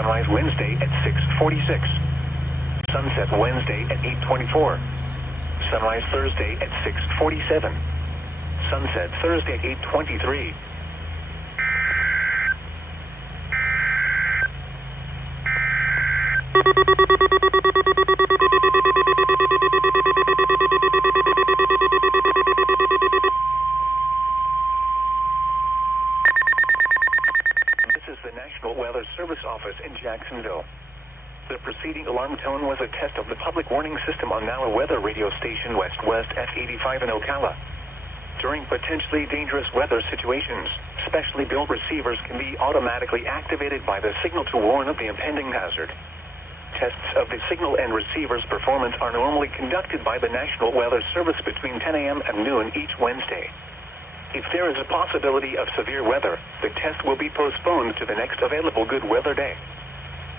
Sunrise Wednesday at 6:46. Sunset Wednesday at 8:24. Sunrise Thursday at 6:47. Sunset Thursday at 8:23. This is the National Weather Service Office in Jacksonville. The preceding alarm tone was a test of the public warning system on NOAA weather radio station West-West F85 in Ocala. During potentially dangerous weather situations, specially built receivers can be automatically activated by the signal to warn of the impending hazard. Tests of the signal and receiver's performance are normally conducted by the National Weather Service between 10 a.m. and noon each Wednesday. If there is a possibility of severe weather, the test will be postponed to the next available good weather day.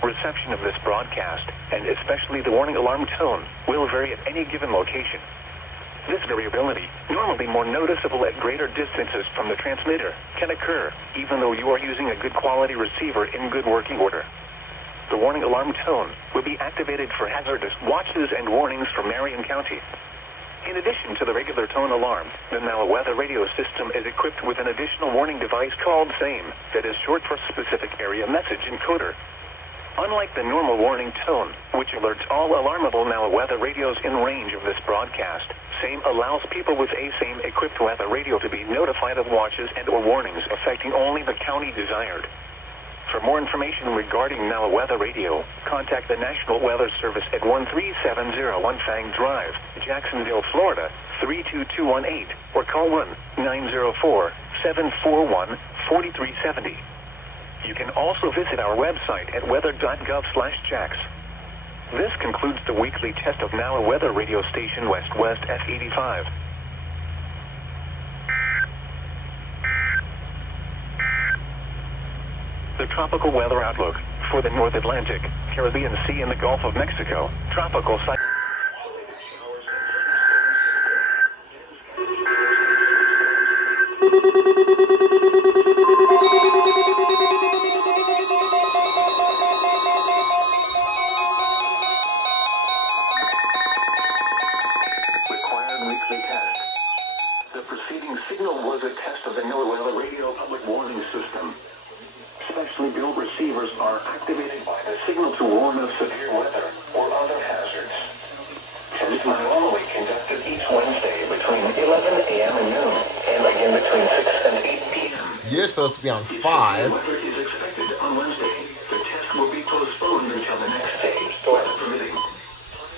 Reception of this broadcast, and especially the warning alarm tone, will vary at any given location. This variability, normally more noticeable at greater distances from the transmitter, can occur even though you are using a good quality receiver in good working order. The warning alarm tone will be activated for hazardous watches and warnings for Marion County. In addition to the regular tone alarm, the NOAA weather radio system is equipped with an additional warning device called SAME, that is short for Specific Area Message Encoder. Unlike the normal warning tone, which alerts all alarmable NOAA weather radios in range of this broadcast, SAME allows people with a SAME-equipped weather radio to be notified of watches and or warnings affecting only the county desired. For more information regarding NOAA weather radio, contact the National Weather Service at 13701 Fang Drive, Jacksonville, Florida, 32218, or call 1-904-741-4370. You can also visit our website at weather.gov/jacks. This concludes the weekly test of NOAA weather radio station West-West F85. The tropical weather outlook for the North Atlantic, Caribbean Sea, and the Gulf of Mexico. Tropical cyclone. Required weekly test. The preceding signal was a test of the NOAA weather radio public warning system. Specially built receivers are activated by the signal to warn of severe weather or other hazards. Tests are normally conducted each Wednesday between 11 a.m. and noon, and again between 6 and 8 p.m. You're supposed to be on 5. If weather is expected on Wednesday, the test will be postponed until the next day, weather permitting.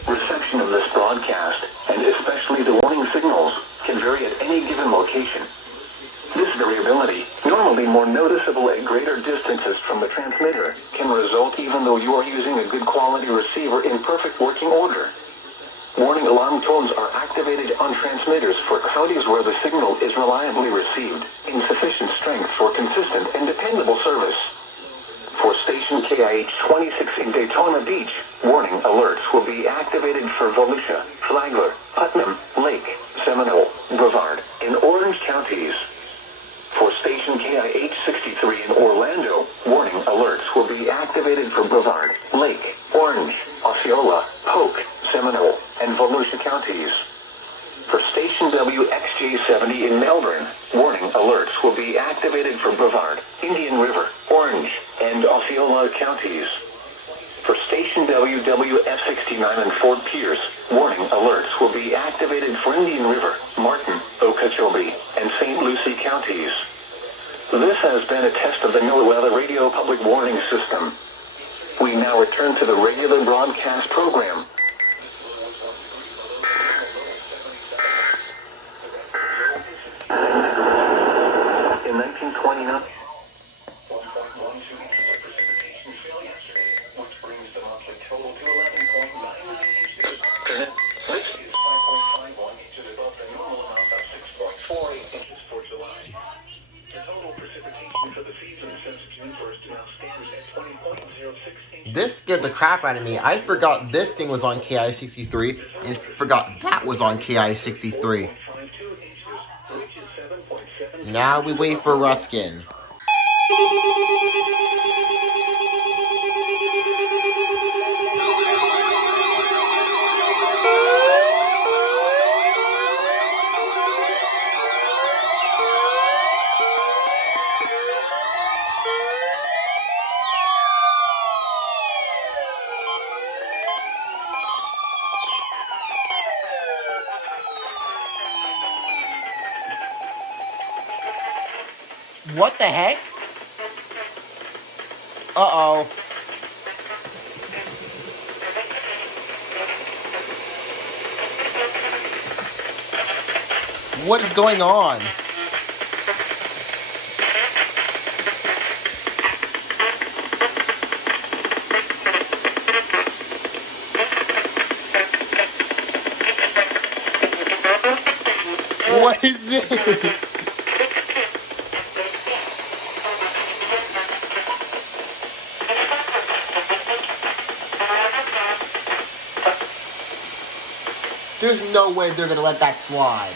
Reception of this broadcast, and especially the warning signals, can vary at any given location. This variability, normally more noticeable at greater distances from the transmitter, can result even though you are using a good quality receiver in perfect working order. Warning alarm tones are activated on transmitters for counties where the signal is reliably received, in sufficient strength for consistent and dependable service. For station KIH 26 in Daytona Beach, warning alerts will be activated for Volusia, Flagler, Putnam, Lake, Seminole, Brevard, and Orange counties. For station KIH 63 in Orlando, warning alerts will be activated for Brevard, Lake, Orange, Osceola, Polk, Seminole, and Volusia counties. For station WXJ70 in Melbourne, warning alerts will be activated for Brevard, Indian River, Orange, and Osceola counties. For station WWF69 in Fort Pierce, warning alerts will be activated for Indian River, Martin, Okeechobee, and St. Lucie counties. This has been a test of the NOAA weather radio public warning system. We now return to the regular broadcast program. In 1929, 1.12 inches of precipitation fell yesterday, which brings the monthly total to 11.99 inches. This is 5.51 inches above the normal amount of 6.48 inches for July. The total precipitation for the season since June 1st now stands at 20.06 inches. This scared the crap out of me. I forgot this thing was on KI63 and forgot that was on KI63. Now we wait for Ruskin. What the heck? Uh-oh. What is going on? What is this? There's no way they're gonna let that slide.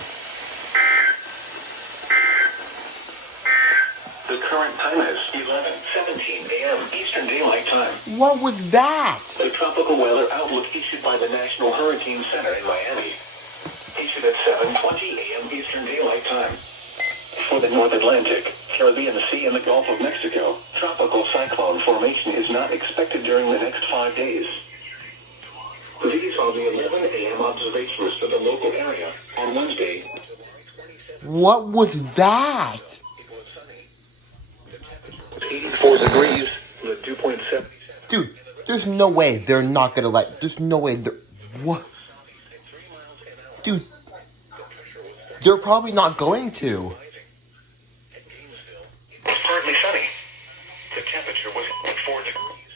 The current time is 11:17 a.m. Eastern Daylight Time. What was that? The tropical weather outlook issued by the National Hurricane Center in Miami. Issued at 7:20 a.m. Eastern Daylight Time. For the North Atlantic, Caribbean Sea, and the Gulf of Mexico, tropical cyclone formation is not expected during the next 5 days. These are the 11 a.m. observations for the local area on Wednesday. What was that? 84 degrees, the 2.7. Dude, there's no way they're not gonna let. There's no way they're. What? Dude, they're probably not going to. It's partly sunny. The temperature was 4 degrees,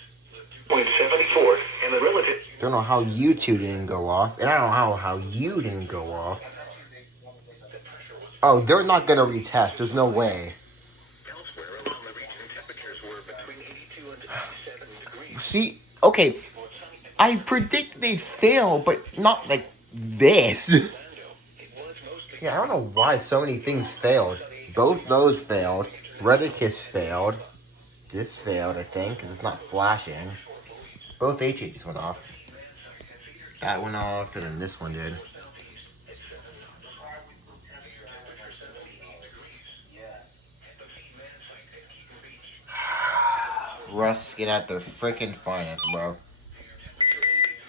0.74, and the relative. Don't know how you two didn't go off, and I don't know how you didn't go off. Oh, they're not gonna retest. There's no way. Elsewhere around the region, temperatures were between 82 and 97 degrees. See, okay, I predict they'd fail, but not like this. Yeah, I don't know why so many things failed. Both those failed. Redicus failed. This failed, I think, because it's not flashing. Both HHs went off. That went off, and then this one did. Russ, get out their freaking finest, bro.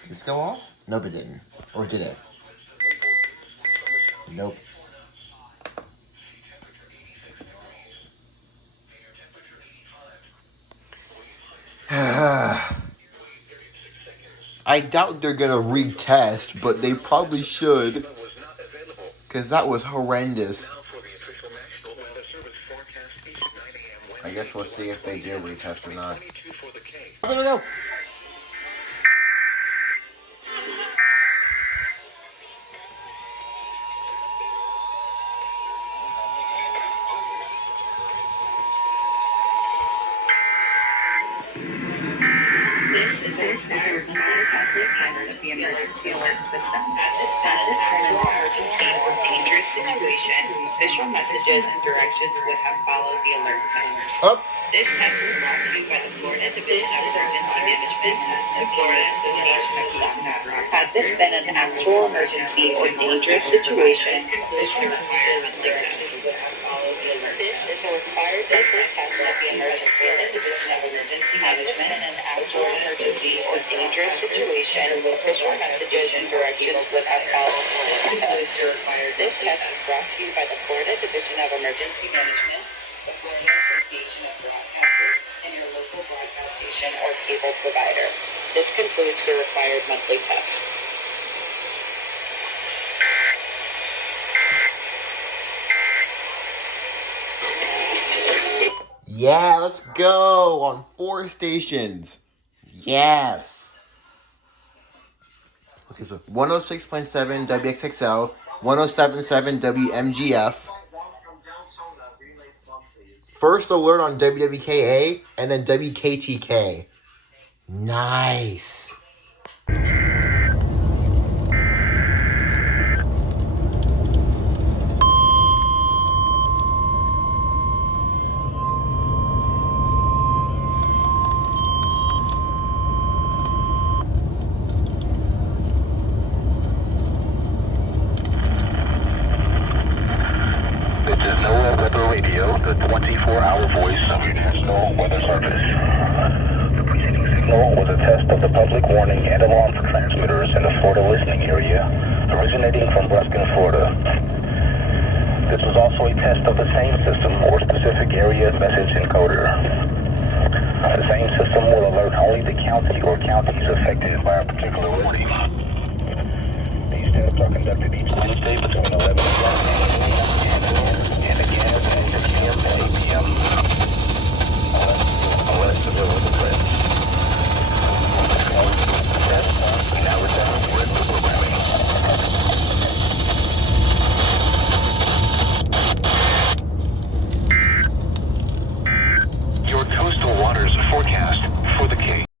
Did this go off? Nope, it didn't. Or did it? Nope. I doubt they're gonna retest, but they probably should. Because that was horrendous. I guess we'll see if they do retest or not. Oh, there we go! This is a non-tested test of the emergency alert system. At this virtual emergency or dangerous situation, official messages and directions would have followed the alert timers. Oh. This test is brought to you by the Florida Division of Emergency Management, the Florida Association of Seismography. Had this been an actual emergency or dangerous situation, this is a required monthly test. This is a required monthly test of the Emergency Division of Emergency Management in an actual emergency or dangerous situation. Official messages and directions would have followed the test. This test is brought to you by the Florida Division of Emergency Management, the Florida Association of Broadcasters, and your local broadcast station or cable provider. This concludes the required monthly test. Yeah, let's go on 4 stations. Yes. Okay, so 106.7 WXXL, 107.7 WMGF. First alert on WWKA, and then WKTK. Nice. The 24-hour voice of your National Weather Service. The preceding signal was a test of the public warning and alarm for transmitters in the Florida listening area, originating from Bruskin, Florida. This was also a test of the same system or specific area message encoder. The same system will alert only the county or counties affected by a particular warning. These tests are conducted each Wednesday between 11 o'clock and again at 6 p.m. to 8 p.m. Unless the bill is pressed. Now return to regular programming. Your coastal waters forecast for the Cape.